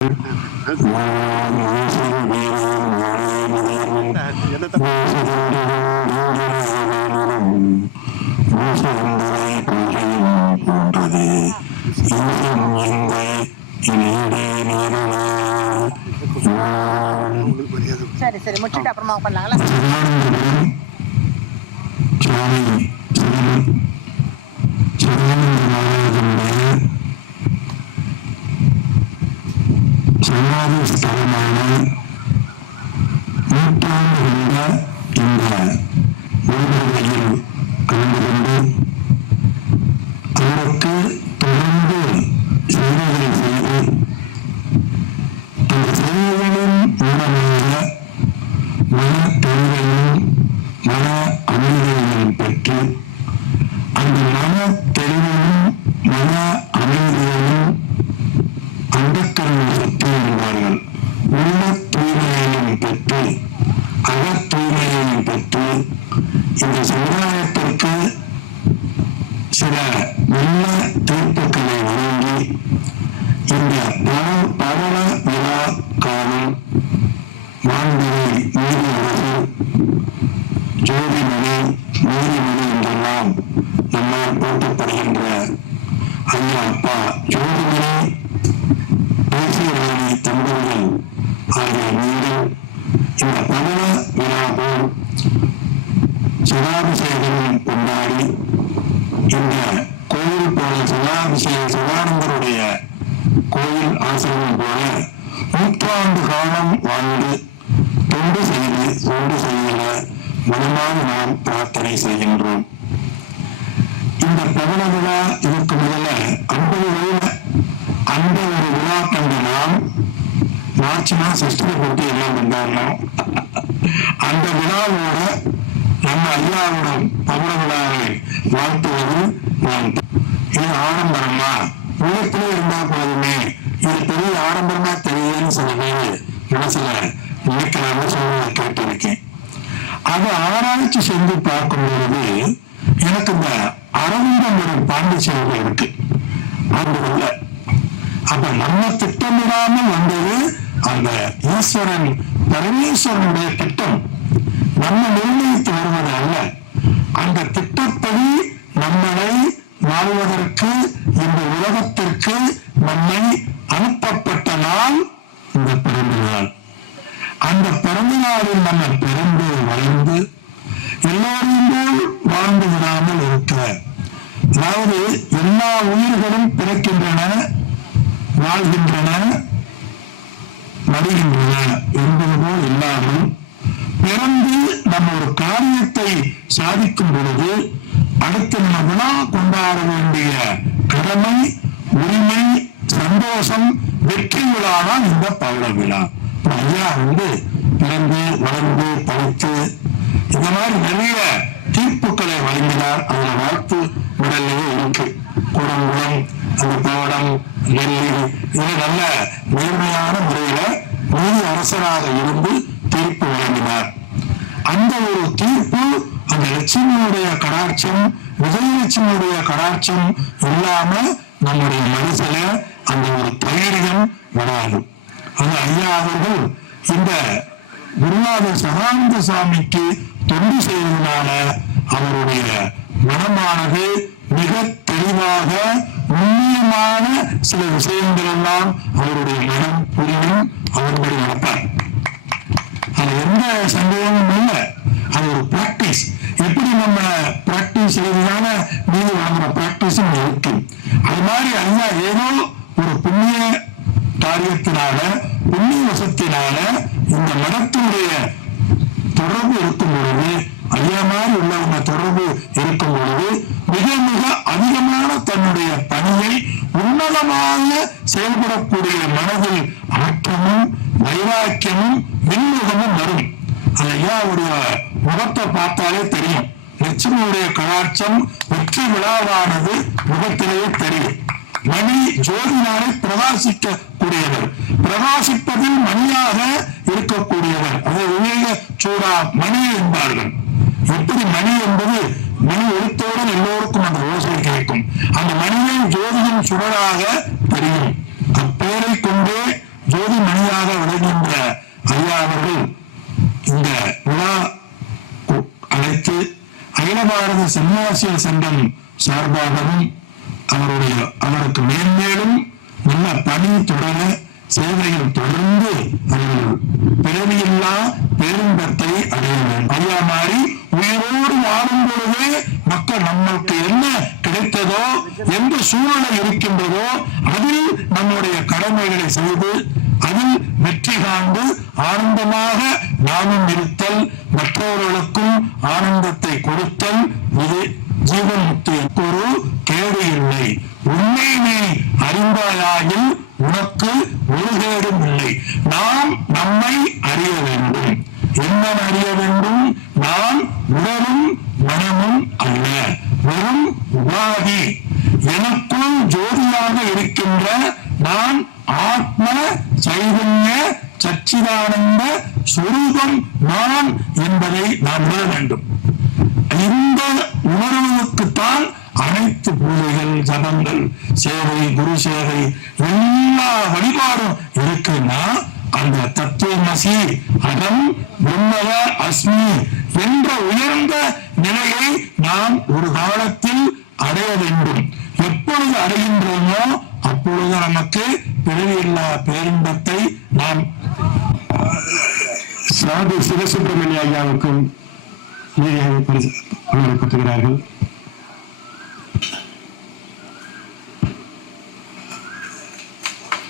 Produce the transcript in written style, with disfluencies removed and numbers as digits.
சரி சரி முடிச்சுட்டு அப்புறமா பண்ணலாங்களா? சமாதி ஸ்தலமான நூற்றாண்டு இந்த விடுதலையில் கலந்து கொண்டு அவருக்கு தொடர்ந்து சேவைகளை செய்து அந்த சேவைகளின் மூலமாக மன தெளிவையும் மன அமைதியையும் பெற்று அந்த மன தெளிவையும் மன அமைதியையும் அந்தக்கரண சக்தி என்பார்கள். உள்ள தூய்மையையும் பெற்று அக தூய்மையையும் பெற்று இந்த சமுதாயத்திற்கு சில நல்ல தீர்ப்புகளை வழங்கி இந்த பவள விழா காலம் மாண்புரை நீதியரசு ஜோதிமணி நீதிமணி என்றெல்லாம் நம்மால் போற்றப்படுகின்ற ஐயா அப்பா ஜோதிமணி தேசிய ராணி தம்பதிகள் ஆகிய நீங்கள் இந்த பவள விழாவும் சதாபிஷேகமும் கொண்டாடி இந்த கோயில் போல சிவானந்தருடைய கோயில் ஆசிரியர் போல 100 ஆண்டு காலம் வாழ்ந்து தொண்டு செய்ய மனமாக நாம் பிரார்த்தனை செய்கின்றோம். இந்த பவள விழா இதற்கு முதல்ல 50 வயது அந்த ஒரு விழா கண்ட நாம் மார்ச் சிஸ்டரை போட்டு எல்லாம் கொண்டாடணும். அந்த விழாவோட நம்ம ஐயாவுடன் பவள விழாவை வாழ்த்துவது இது ஆடம்பரமா உள்ளத்திலே இருந்தா போதுமே, இது பெரிய ஆடம்பரமா தெரியுதுன்னு சில பேர் மனசுல நினைக்கிறாங்க சொல்ல கேட்டிருக்கேன். அதை ஆராய்ச்சி செஞ்சு பார்க்கும் பொழுது எனக்கு இந்த அரவிந்தம் ஒரு பாண்டிச்சேரி இருக்கு அந்த உள்ள. அப்ப நம்ம திட்டமிடாமல் வந்தது அந்த ஈஸ்வரன் பரமேஸ்வரனுடைய திட்டம். நம்ம நிர்ணயித்து வருவது அல்ல. அந்த திட்டப்படி நம்மளை வாழ்வதற்கு இந்த உலகத்திற்கு நம்மை அனுப்பப்பட்ட நாள் இந்த பிறந்த நாள். அந்த பிறந்த நாளில் நம்ம பிறந்து வளர்ந்து எல்லோரையும் போல் வாழ்ந்து விடாமல் இருக்க, அதாவது எல்லா உயிர்களும் பிறக்கின்றன, வாழ்கின்றன, மடிகின்றன என்பது போல் இல்லாமல் பிறந்து நம்ம ஒரு காரியத்தை சாதிக்கும் பொழுது அடுத்து நம்ம விழா கொண்டாட வேண்டிய கடமை, உரிமை, சந்தோஷம், வெற்றி விழாதான் இந்த பவள விழா. ஐயா பிறந்து வளர்ந்து பழுத்து இந்த மாதிரி நிறைய தீர்ப்புகளை வழங்கினார். அதுல வாழ்த்து உடல்லையே இருக்கு. குடங்குளம், அந்த பவளம், நெல்லி இது நல்ல நேர்மையான முறையில நீதி அரசராக இருந்து தீர்ப்பு வழங்கினார். அந்த ஒரு தீர்ப்பு அந்த லட்சுமியுடைய கடாட்சம், விஜயலட்சுமியுடைய கடாட்சம் இல்லாம நம்முடைய மனசுல அந்த ஒரு தைரியம் வராது. அந்த ஐயா அவர்கள் இந்த குருநாதர் சதானந்த சுவாமிக்கு தொண்டு செய்வதனால அவருடைய மனமானது மிக தெளிவாக நுண்ணியமான சில விஷயங்கள் எல்லாம் அவருடைய மனம் புரியும், அவருடைய நடப்பார். அது எந்த சந்தேகமும் இல்லை. அது ஒரு பிராக்டிஸ். எப்படி நம்ம பிராக்டிஸ் செய்வதான நீதி வழங்குற பிராக்டிஸும் இருக்கு. அது மாதிரி ஐயா ஏதோ ஒரு புண்ணிய காரியத்தினால, புண்ணிய வசத்தினால இந்த மடத்தினுடைய தொடர்பு இருக்கும் பொழுது, ஐயா மாதிரி உள்ளவங்க தொடர்பு இருக்கும் பொழுது மிக மிக அதிகமான தன்னுடைய பணியை உன்னதமாக செயல்படக்கூடிய மனதில் ஆற்றமும் வைராக்கியமும் விண்முகமும் வரும். அது ஐயாவுடைய முகத்தை பார்த்தாலே தெரியும். லட்சுமியுடைய கடாட்சம் வெற்றி விழாவானது முகத்திலேயே தெரியும். மணி ஜோதினாலே பிரகாசிக்க கூடியவர், பிரகாசிப்பதில் மணியாக இருக்கக்கூடியவர். அதை விவேக சூடா மணி என்பார்கள். எப்படி மணி என்பது மணி எழுத்தோடு எல்லோருக்கும் அந்த ஓசை கேட்கும். அந்த மணியை ஜோதியின் சுடராக தெரியும். அப்பேரை கொண்டே ஜோதி மணியாக விளங்குகின்ற ஐயா அவர்கள் இந்த விழா அழைத்து அகில பாரத சன்னியாசியர் சங்கம் சார்பாகவும் அவருக்கு மேன்மேலும் நல்ல பணி தொடர சேவைகள் தொடர்ந்து அவர்கள் பிறவியில்லா பேருந்தத்தை அடைய வேண்டும். ஐயா மாறி உயிரோடு வாழும் பொழுது மக்கள் நம்மளுக்கு என்ன கிடைத்ததோ எந்த சூழ்நிலை இருக்கின்றதோ அதில் நம்முடைய கடமைகளை செய்து அதில் வெற்றி காண்டு ஆனந்தமாக நாமும் இருத்தல், மற்றவர்களுக்கும் ஆனந்தத்தை கொடுத்தல், இது ஜீவன்முக்தி. ஒரு கேடு இல்லை. உண்மை நீ அறிந்தாயாகில் உனக்கு ஒரு கேடும் இல்லை. நாம் நம்மை அறிய வேண்டும். என்ன அறிய வேண்டும்? நான் உடலும் மனமும் அல்ல, வெறும் உபாதி. எனக்குள் ஜோதியாக இருக்கின்ற நான் ஆத்ம சைதன்ய சச்சிதானந்த சுரூபம் நான் என்பதை நாம் உணர வேண்டும். இந்த உணர்வுக்குத்தான் அனைத்து பூஜைகள், ஜபங்கள், சேவை, குரு சேவை, எல்லா வழிபாடும் இருக்குன்னா அந்த தத்துவமசி அகம் பிரம்மவ அஸ்மி என்ற உயர்ந்த நிலையை நாம் ஒரு காலத்தில் அடைய வேண்டும். எப்பொழுது அடைகின்றோமோ அப்பொழுது நமக்கு பிறவியில்லா பேரின்பத்தை நாம். சாது சிவசுப்பிரமணிய ஐயாவுக்கும் நீதியாக பரிசு பட்டுகிறார்கள்.